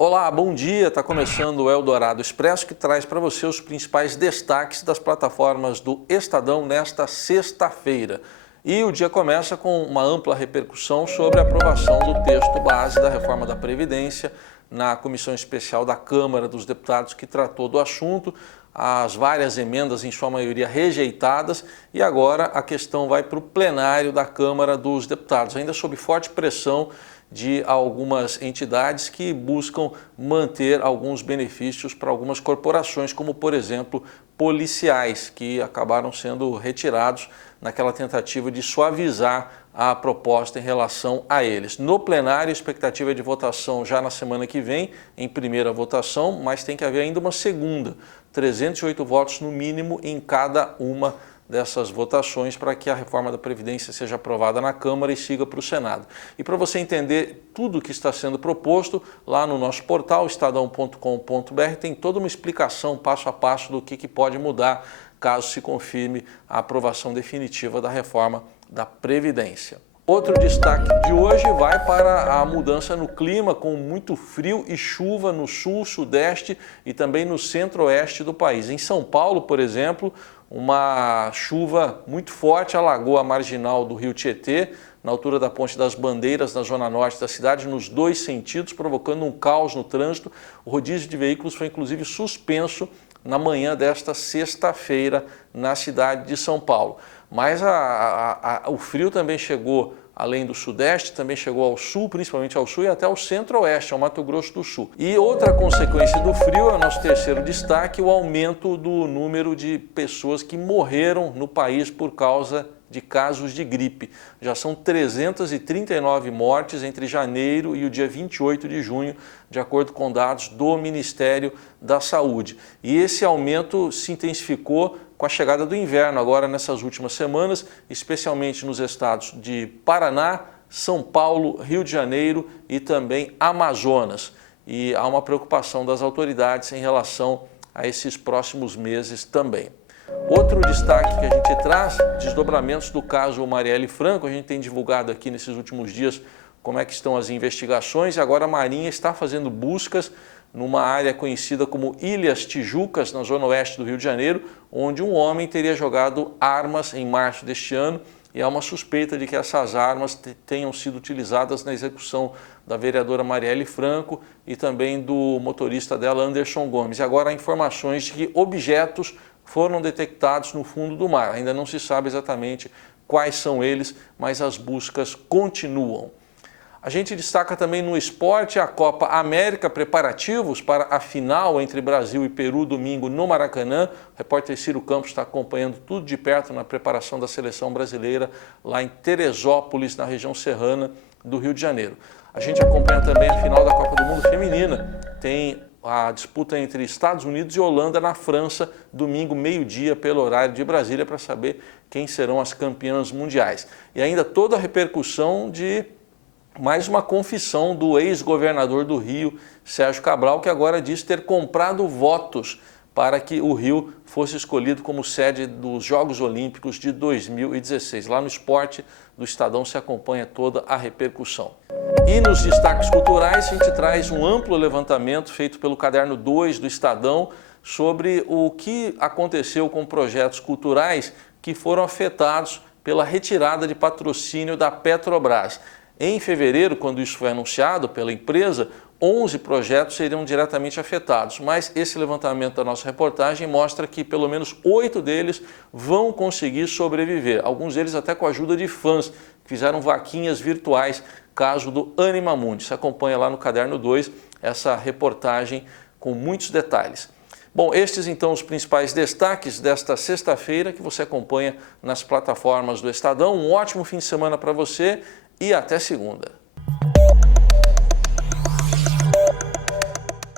Olá, bom dia. Está começando o Eldorado Expresso, que traz para você os principais destaques das plataformas do Estadão nesta sexta-feira. E o dia começa com uma ampla repercussão sobre a aprovação do texto base da reforma da Previdência na Comissão Especial da Câmara dos Deputados, que tratou do assunto, as várias emendas, em sua maioria, rejeitadas, e agora a questão vai para o plenário da Câmara dos Deputados, ainda sob forte pressão de algumas entidades que buscam manter alguns benefícios para algumas corporações, como, por exemplo, policiais, que acabaram sendo retirados naquela tentativa de suavizar a proposta em relação a eles. No plenário, a expectativa é de votação já na semana que vem, em primeira votação, mas tem que haver ainda uma segunda, 308 votos no mínimo em cada uma dessas votações para que a reforma da Previdência seja aprovada na Câmara e siga para o Senado. E para você entender tudo o que está sendo proposto, lá no nosso portal, estadão.com.br, tem toda uma explicação passo a passo do que pode mudar caso se confirme a aprovação definitiva da reforma da Previdência. Outro destaque de hoje vai para a mudança no clima, com muito frio e chuva no sul, sudeste e também no centro-oeste do país. Em São Paulo, por exemplo, uma chuva muito forte alagou a marginal do rio Tietê, na altura da Ponte das Bandeiras, na zona norte da cidade, nos dois sentidos, provocando um caos no trânsito. O rodízio de veículos foi inclusive suspenso na manhã desta sexta-feira na cidade de São Paulo. Mas o frio também chegou, além do sudeste, também chegou ao sul, principalmente ao sul e até ao centro-oeste, ao Mato Grosso do Sul. E outra consequência do frio é o nosso terceiro destaque, o aumento do número de pessoas que morreram no país por causa de casos de gripe. Já são 339 mortes entre janeiro e o dia 28 de junho, de acordo com dados do Ministério da Saúde. E esse aumento se intensificou com a chegada do inverno agora nessas últimas semanas, especialmente nos estados de Paraná, São Paulo, Rio de Janeiro e também Amazonas. E há uma preocupação das autoridades em relação a esses próximos meses também. Outro destaque que a gente traz, desdobramentos do caso Marielle Franco. A gente tem divulgado aqui nesses últimos dias como é que estão as investigações e agora a Marinha está fazendo buscas numa área conhecida como Ilhas Tijucas, na zona oeste do Rio de Janeiro, onde um homem teria jogado armas em março deste ano e há uma suspeita de que essas armas tenham sido utilizadas na execução da vereadora Marielle Franco e também do motorista dela, Anderson Gomes. E agora há informações de que objetos foram detectados no fundo do mar. Ainda não se sabe exatamente quais são eles, mas as buscas continuam. A gente destaca também no esporte a Copa América, preparativos para a final entre Brasil e Peru domingo no Maracanã. O repórter Ciro Campos está acompanhando tudo de perto na preparação da seleção brasileira lá em Teresópolis, na região serrana do Rio de Janeiro. A gente acompanha também a final da Copa do Mundo Feminina. Tem a disputa entre Estados Unidos e Holanda na França, domingo, meio-dia, pelo horário de Brasília, para saber quem serão as campeãs mundiais. E ainda toda a repercussão de mais uma confissão do ex-governador do Rio, Sérgio Cabral, que agora diz ter comprado votos para que o Rio fosse escolhido como sede dos Jogos Olímpicos de 2016. Lá no esporte do Estadão se acompanha toda a repercussão. E nos destaques culturais a gente traz um amplo levantamento feito pelo Caderno 2 do Estadão sobre o que aconteceu com projetos culturais que foram afetados pela retirada de patrocínio da Petrobras. Em fevereiro, quando isso foi anunciado pela empresa, 11 projetos seriam diretamente afetados, mas esse levantamento da nossa reportagem mostra que pelo menos 8 deles vão conseguir sobreviver, alguns deles até com a ajuda de fãs, que fizeram vaquinhas virtuais, caso do Anima Mundi. Você acompanha lá no Caderno 2 essa reportagem com muitos detalhes. Bom, estes então os principais destaques desta sexta-feira que você acompanha nas plataformas do Estadão. Um ótimo fim de semana para você e até segunda.